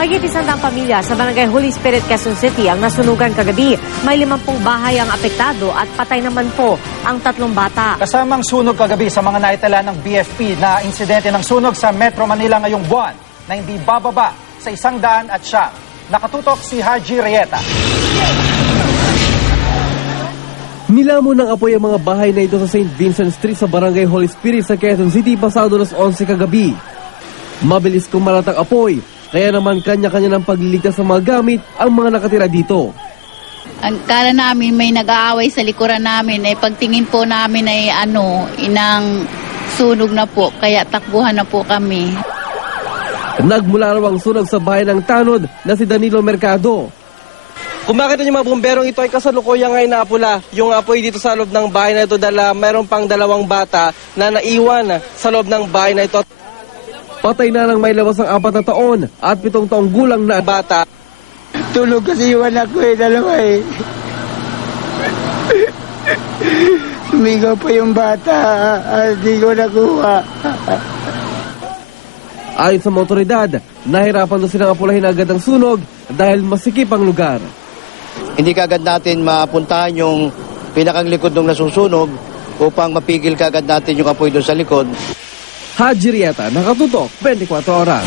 Mahigit 100 pamilya sa Barangay Holy Spirit, Quezon City ang nasunugan kagabi. May 50 bahay ang apektado at patay naman po ang 3 bata. Kasamang sunog kagabi sa mga naitala ng BFP na insidente ng sunog sa Metro Manila ngayong buwan na hindi bababa sa 100 at siyam. Nakatutok si Haji Rieta. Nilamon ng apoy ang mga bahay na ito sa St. Vincent Street sa Barangay Holy Spirit sa Quezon City pasado alas 11 kagabi. Mabilis kumalat ang apoy, kaya naman kanya-kanya ng pagliligtas sa mga gamit ang mga nakatira dito. Ang kala namin may nag-aaway sa likuran namin, ay pagtingin po namin ay inang sunog na po, kaya takbuhan na po kami. Nagmula raw ang sunog sa bahay ng tanod na si Danilo Mercado. Kung makita niyo mga bomberong ito ay kasalukuyang ay napula yung apoy dito sa loob ng bahay na ito dahil mayroon pang 2 bata na naiwan sa loob ng bahay na ito. Patay na lang may lawas ng 4 na taon at 7 taong gulang na bata. Tulog kasi yung anak ko dalawa Sumigaw pa yung bata at di ko nakuha. Ayon sa mga otoridad, nahirapan doon silang apulahin agad ang sunog dahil masikip ang lugar. Hindi kagad natin mapuntahan yung pinakang likod ng nasusunog upang mapigil kagad natin yung apoy doon sa likod. Haji Rieta, nakatutok, 24 oras.